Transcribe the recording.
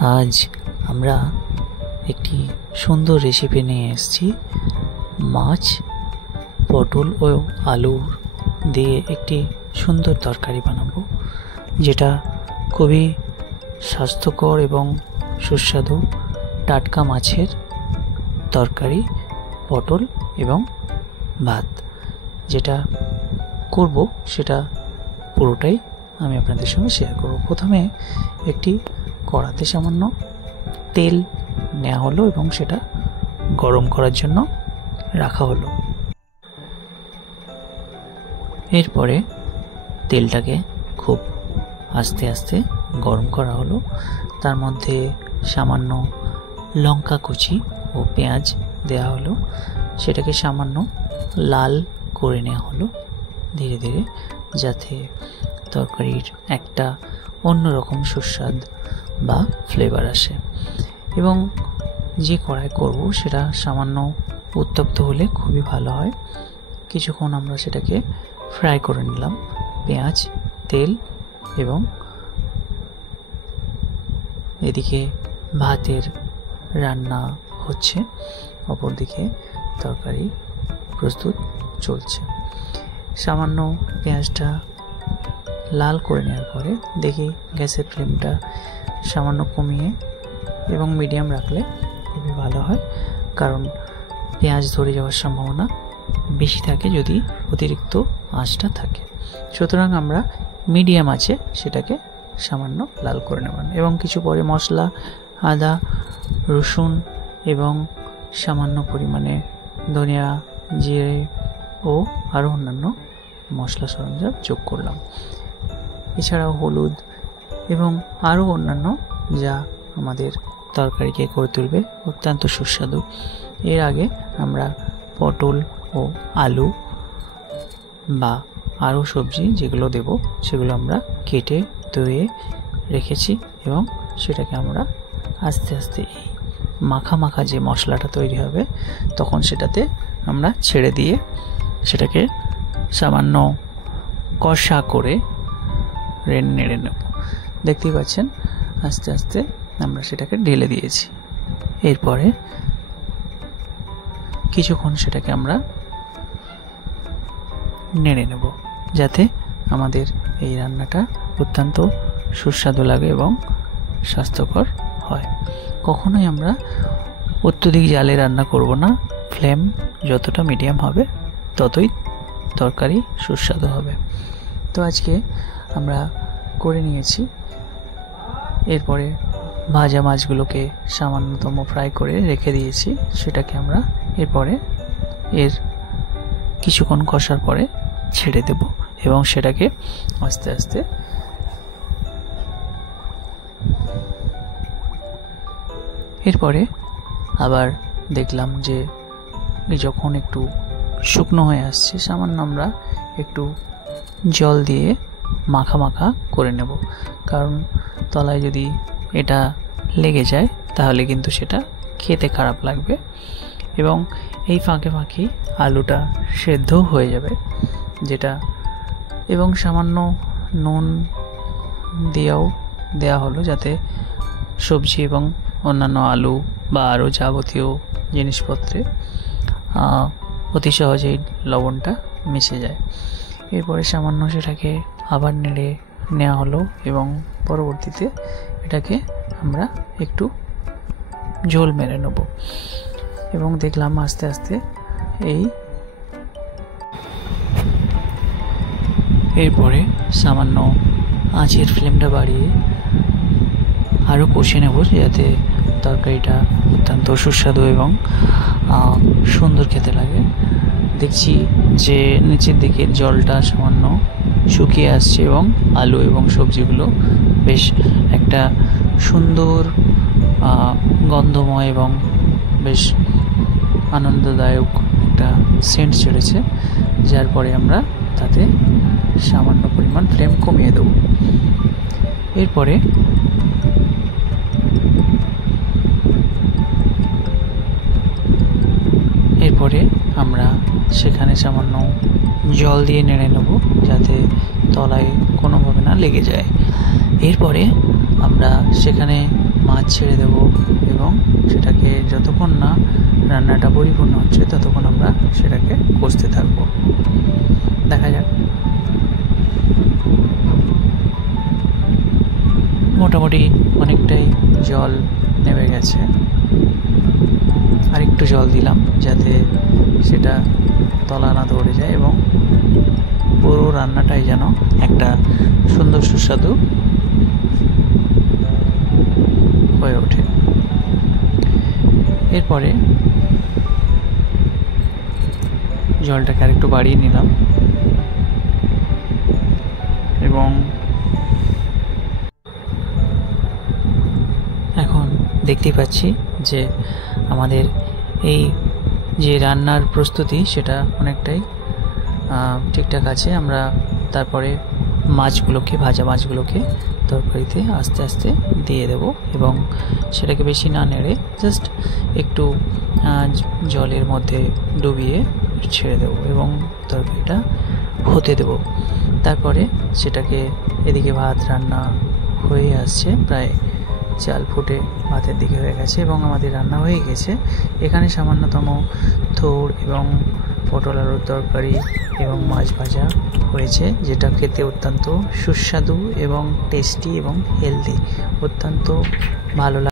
আজ আমরা একটি সুন্দর রেসিপি নিয়ে এসেছি। মাছ, পটল ও আলু দিয়ে একটি সুন্দর তরকারি বানাবো, যেটা খুবই স্বাস্থ্যকর এবং সুস্বাদু। টাটকা মাছের তরকারি, পটল এবং ভাত। যেটা করব সেটা পুরোটাই আমি আপনাদের সঙ্গে শেয়ার করব। প্রথমে একটি কড়াতে সামান্য তেল নেওয়া হলো এবং সেটা গরম করার জন্য রাখা হলো। এরপরে তেলটাকে খুব আস্তে আস্তে গরম করা হলো। তার মধ্যে সামান্য লঙ্কা কুচি ও পেঁয়াজ দেওয়া হলো। সেটাকে সামান্য লাল করে নেওয়া হলো ধীরে ধীরে, যাতে তরকারির একটা অন্যরকম সুস্বাদ বা ফ্লেভার আসে। এবং যে কড়াই করব সেটা সামান্য উত্তপ্ত হলে খুবই ভালো হয়। কিছুক্ষণ আমরা সেটাকে ফ্রাই করে নিলাম। পেঁয়াজ, তেল এবং এদিকে ভাতের রান্না হচ্ছে, অপরদিকে তরকারি প্রস্তুত চলছে। সামান্য পেঁয়াজটা লাল করে নেওয়ার পরে দেখি গ্যাসের ফ্লেমটা সামান্য কমিয়ে এবং মিডিয়াম রাখলে খুবই ভালো হয়, কারণ পেঁয়াজ ধরে যাওয়ার সম্ভাবনা বেশি থাকে যদি অতিরিক্ত আঁচটা থাকে। সুতরাং আমরা মিডিয়াম আছে সেটাকে সামান্য লাল করে নেবেন। এবং কিছু পরে মশলা, আদা, রসুন এবং সামান্য পরিমাণে ধনিয়া, জিরে ও আরও অন্যান্য মশলা সরঞ্জাম যোগ করলাম। এছাড়াও হলুদ এবং আরও অন্যান্য যা আমাদের তরকারিকে করে তুলবে অত্যন্ত সুস্বাদু। এর আগে আমরা পটল ও আলু বা আরও সবজি যেগুলো দেব সেগুলো আমরা কেটে ধুয়ে রেখেছি এবং সেটাকে আমরা আস্তে আস্তে এই মাখা মাখা যে মশলাটা তৈরি হবে তখন সেটাতে আমরা ছেড়ে দিয়ে সেটাকে সামান্য কষা করে নেড়ে নেব। দেখতেই পাচ্ছেন আস্তে আস্তে আমরা সেটাকে ঢেলে দিয়েছি। এরপরে কিছুক্ষণ সেটাকে আমরা নেড়ে নেব, যাতে আমাদের এই রান্নাটা অত্যন্ত সুস্বাদু লাগে এবং স্বাস্থ্যকর হয়। কখনোই আমরা অত্যধিক জালে রান্না করব না। ফ্লেম যতটা মিডিয়াম হবে ততই তরকারি সুস্বাদু হবে। তো আজকে আমরা করে নিয়েছি। এরপরে ভাজা মাছগুলোকে সামান্যতম ফ্রাই করে রেখে দিয়েছি। সেটাকে আমরা এরপরে এর কিছুক্ষণ কষার পরে ছেড়ে দেব এবং সেটাকে আস্তে আস্তে এরপরে আবার দেখলাম যে যখন একটু শুকনো হয়ে আসছে সামান্য আমরা একটু জল দিয়ে মাখা মাখা করে নেব, কারণ তলায় যদি এটা লেগে যায় তাহলে কিন্তু সেটা খেতে খারাপ লাগবে। এবং এই ফাঁকে ফাঁকে আলুটা সেদ্ধ হয়ে যাবে যেটা, এবং সামান্য নুন দেওয়া হলো যাতে সবজি এবং অন্যান্য আলু বা আরও যাবতীয় জিনিসপত্রে অতি সহজেই লবণটা মিশে যায়। এরপরে সামান্য সেটাকে আবার নেড়ে নেওয়া হলো এবং পরবর্তীতে এটাকে আমরা একটু ঝোল মেরে নেব এবং দেখলাম আস্তে আস্তে এরপরে সামান্য আঁচের ফ্লেমটা বাড়িয়ে আরও কষে নেব, যাতে তরকারিটা অত্যন্ত সুস্বাদু এবং সুন্দর খেতে লাগে। দেখছি যে নিচের দিকের জলটা সামান্য শুকিয়ে আসছে এবং আলু এবং সবজিগুলো বেশ একটা সুন্দর গন্ধময় এবং বেশ আনন্দদায়ক একটা সেন্ট ছেড়েছে, যার পরে আমরা তাতে সামান্য পরিমাণ ফ্লেম কমিয়ে দেব। এরপরে আমরা সেখানে সামান্য জল দিয়ে নেড়ে নেব যাতে তলায় কোনোভাবে না লেগে যায়। এরপরে আমরা সেখানে মাছ ছেড়ে দেব এবং সেটাকে যতক্ষণ না রান্নাটা পরিপূর্ণ হচ্ছে ততক্ষণ আমরা সেটাকে কষতে থাকবো। দেখা যাক। মোটামুটি অনেকটাই জল নেমে গেছে, আর একটু জল দিলাম যাতে সেটা তলা না ধরে যায় এবং পুরো রান্নাটাই যেন একটা সুন্দর সুস্বাদু হয়ে ওঠে। এরপরে জলটাকে আরেকটু বাড়িয়ে নিলাম এবং এখন দেখতেই পাচ্ছি যে আমাদের এই যে রান্নার প্রস্তুতি সেটা অনেকটাই ঠিকঠাক আছে। আমরা তারপরে মাছগুলোকে, ভাজা মাছগুলোকে তরকারিতে আস্তে আস্তে দিয়ে দেব এবং সেটাকে বেশি না নেড়ে জাস্ট একটু জলের মধ্যে ডুবিয়ে ছেড়ে দেব এবং তরকারিটা হতে দেব। তারপরে সেটাকে, এদিকে ভাত রান্না হয়ে আসছে, প্রায় চাল ফুটে ভাতের দিকে হয়ে গেছে এবং আমাদের রান্না হয়ে গেছে। এখানে সামান্যতম থোড় এবং পটল আলুর তরকারি এবং মাছ ভাজা হয়েছে, যেটা খেতে অত্যন্ত সুস্বাদু এবং টেস্টি এবং হেলদি, অত্যন্ত ভালো লাগে।